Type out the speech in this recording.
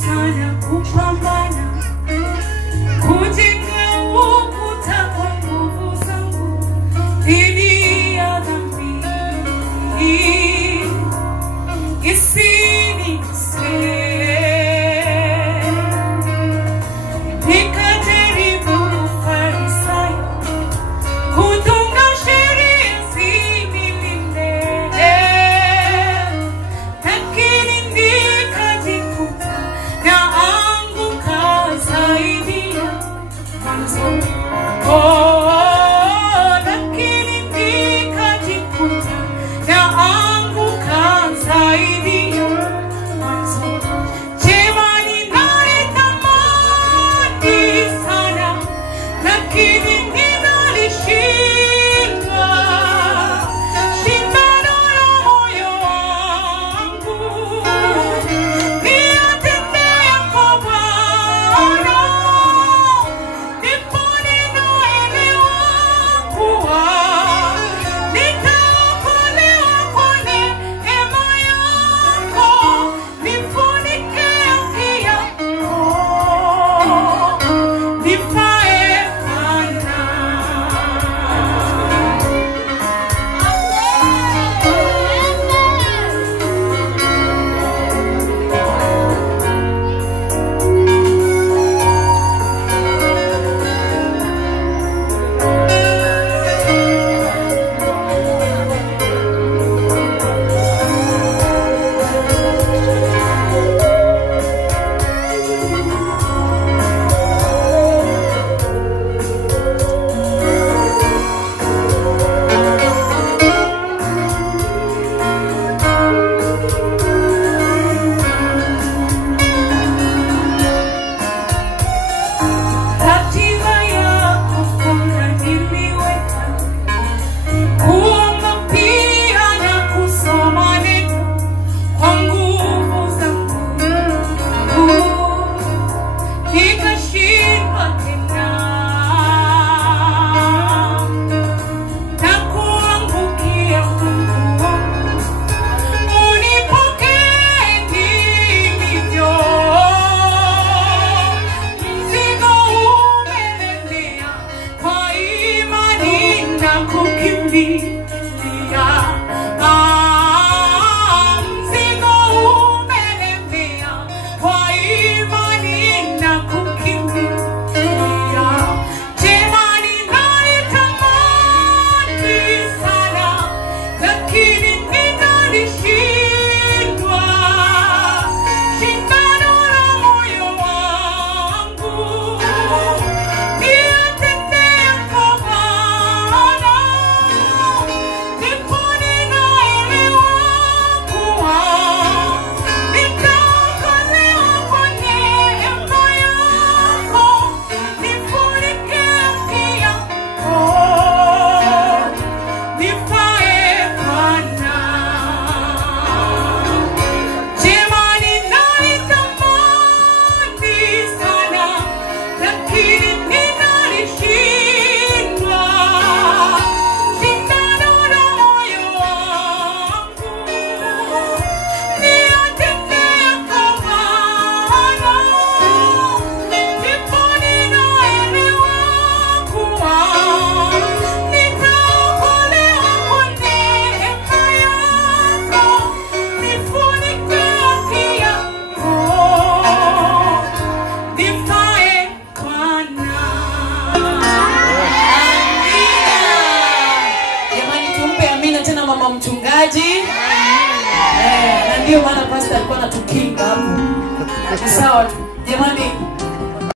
sana kupambana, kujenga ukuta kwa nguvu zangu dhidi ya dhambi isiniguse. Nikajaribu Ufarisayo, kutunga sheria zilinde, lakini nikajikuta naanguka zaidi ya mwanzo. Lakini nikajikuta naanguka zaidi ya mwanzo. Jamani, nalitamani sana, lakini ninalishindwa. Shindano la moyo wangu niyatendea kwa Bwana, ndipo ninaelewa kuwa nitaokolewa kwa neema yako. Nifunike haki yako, nifae Bwana. Ratiba ya kufunga niliweka, kuomba pia na kusoma neno kwa nguvu zangu, nikashindwa tena na kuangukia Mungu wangu. Unipokee nilivyo, mzigo umelemea, kwa imani na kukimbilia. Mzigo umelemea, kwa imani na kukimbilia. Jamani, nalitamani sana, lakini ninalishindwa. Shindano la moyo wangu niyatendea kwa Bwana, ndipo ninaelewa kuwa nitaokolewa kwa neema yako. Nifunike haki yako, nifae Bwana. Jamani, nalitamani sana, lakini ninalishindwa. Shindano la moyo wangu niyatendea kwa Bwana, ndipo ninaelewa kuwa nitaokolewa kwa neema yako. Nifunike haki yako, nifae Bwana. Jamani, tumpe amina tena mama mchungaji. Na ndio maana pastor alikuwa anatukinga hapo. Sawa jamani.